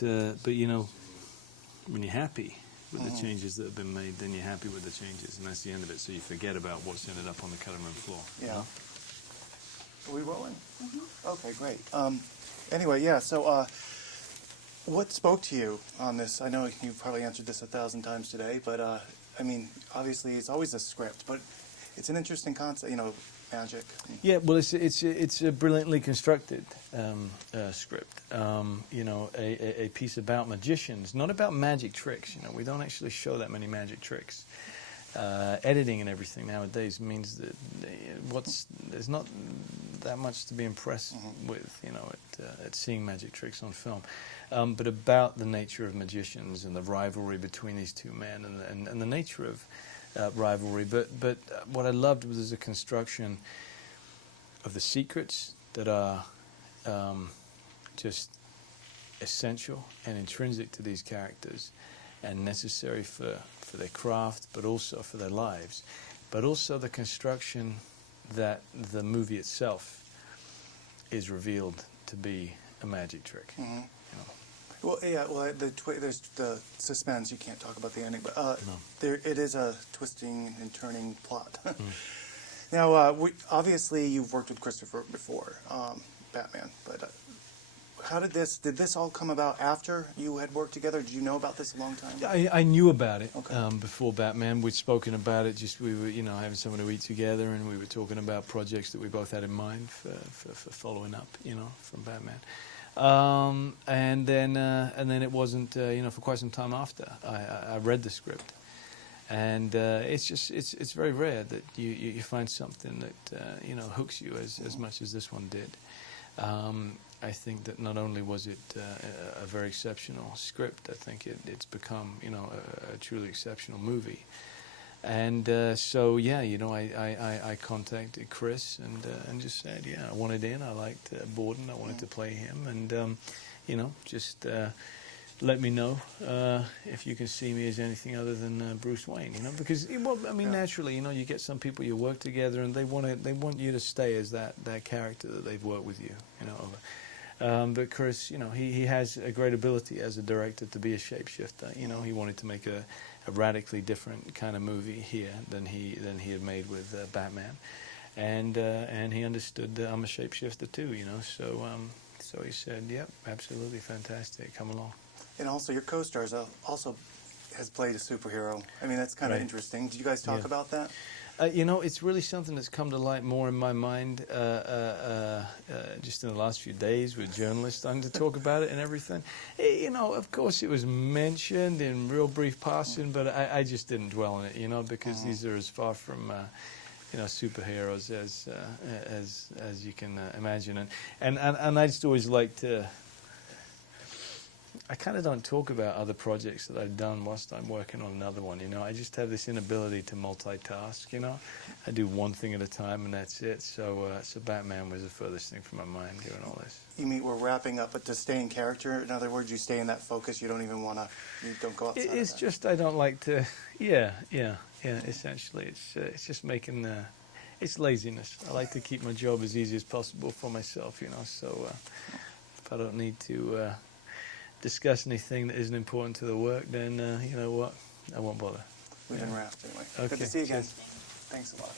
but you know, when you're happy with the changes that have been made, then you're happy with the changes, and that's the end of it. So you forget about what's ended up on the cutting room floor. Yeah. You know? Are we rolling? Okay, great. Anyway, yeah. So, what spoke to you on this? I know you've probably answered this 1,000 times today, but I mean, obviously, it's always a script, but it's an interesting concept. You know, magic. Yeah, well, it's a brilliantly constructed script. You know, a piece about magicians, not about magic tricks. You know, we don't actually show that many magic tricks. Editing and everything nowadays means that there's not that much to be impressed with. You know, at seeing magic tricks on film, but about the nature of magicians and the rivalry between these two men, and the nature of rivalry, but what I loved was the construction of the secrets that are just essential and intrinsic to these characters and necessary for their craft, but also for their lives, but also the construction that the movie itself is revealed to be a magic trick. You know. Well, yeah. Well, there's the suspense. You can't talk about the ending, but No. it is a twisting and turning plot. Now, obviously, you've worked with Christopher before, Batman. But how did this all come about after you had worked together? Did you know about this a long time? I knew about it Okay. before Batman. We'd spoken about it. Just we were, you know, having someone to eat together, and we were talking about projects that we both had in mind for following up, you know, from Batman. And then it wasn't, you know, for quite some time after I read the script, and it's very rare that you find something that you know, hooks you as much as this one did. I think that not only was it a very exceptional script, I think it's become, you know, a truly exceptional movie. And so yeah, you know, I contacted Chris and just said, yeah, I wanted in. I liked Borden. I wanted to play him, and you know, just let me know if you can see me as anything other than Bruce Wayne. You know, because well, I mean, naturally, you know, you get some people you work together, and they want you to stay as that character that they've worked with you. You know. But Chris, you know, he has a great ability as a director to be a shapeshifter. You know, he wanted to make a radically different kind of movie here than he had made with Batman, and he understood that I'm a shapeshifter too. You know, so he said, "Yep, absolutely fantastic, come along." And also, your co-stars also has played a superhero. I mean, that's kind of interesting. Did you guys talk about that? You know, it's really something that's come to light more in my mind just in the last few days with journalists starting to talk about it and everything. You know, of course it was mentioned in real brief passing, but I just didn't dwell on it, you know, because these are as far from, you know, superheroes as you can imagine. And I just always like to... I kind of don't talk about other projects that I've done whilst I'm working on another one, you know. I just have this inability to multitask, you know. I do one thing at a time and that's it. So Batman was the furthest thing from my mind doing all this. You mean we're wrapping up, but to stay in character, in other words, you stay in that focus, you don't even want to, you don't go outside It's of that. just I don't like to, yeah, essentially. It's just making, it's laziness. I like to keep my job as easy as possible for myself, you know. So if I don't need to... discuss anything that isn't important to the work, then you know what, I won't bother. We've been wrapped anyway. Okay. Good to see you again. Cheers. Thanks a lot.